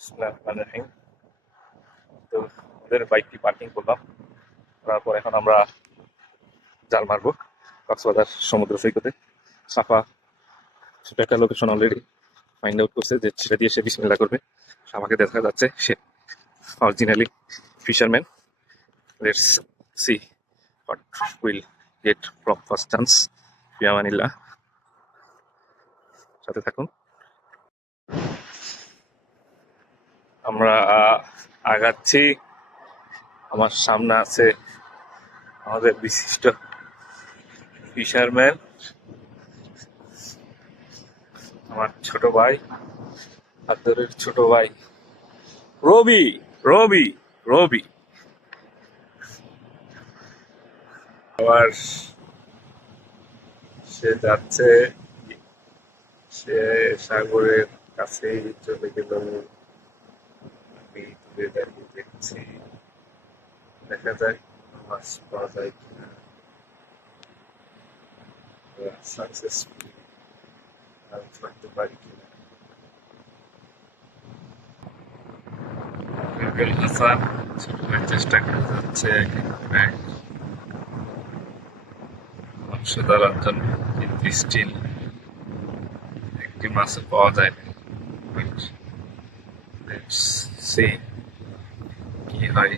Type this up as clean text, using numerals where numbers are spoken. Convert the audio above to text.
বিসমিল্লাহির রহমানির রহিম। তো ওদের বাইকটি পার্কিং করলাম, করার পর এখন আমরা জাল মারবো কক্সবাজার সমুদ্র সৈকতে। সাফা ছোট একটা লোকেশন অলরেডি ফাইন্ড আউট করছে যে সেটা দিয়ে সে বিসমিল্লাহ করবে। সাফাকে দেখা যাচ্ছে সে originally fisherman. Let's see what will get from first chance. ফিয়ামানিল্লাহ, সাথে থাকুন। আমরা আগাচ্ছি। আমার সামনে আছে আমাদের বিশিষ্ট ফিশারম্যান, আমার ছোট ভাই, আদরের ছোট ভাই রবি। রবি রবি আবার সে যাচ্ছে, সে সাগরের কাছেই চলে গেল। আমি দূরে দাঁড়িয়ে দেখছি, দেখা যাক মাছ পাওয়া যায় কিনা, সাকসেসফুলি ধরতে পারি কিনা। রুবেল হাসান চেষ্টা করে যাচ্ছে এক এক করে মাংস ধরার জন্য, কিন্তু স্টিল একটি মাছও পাওয়া যায় না। Let's see কি হয়।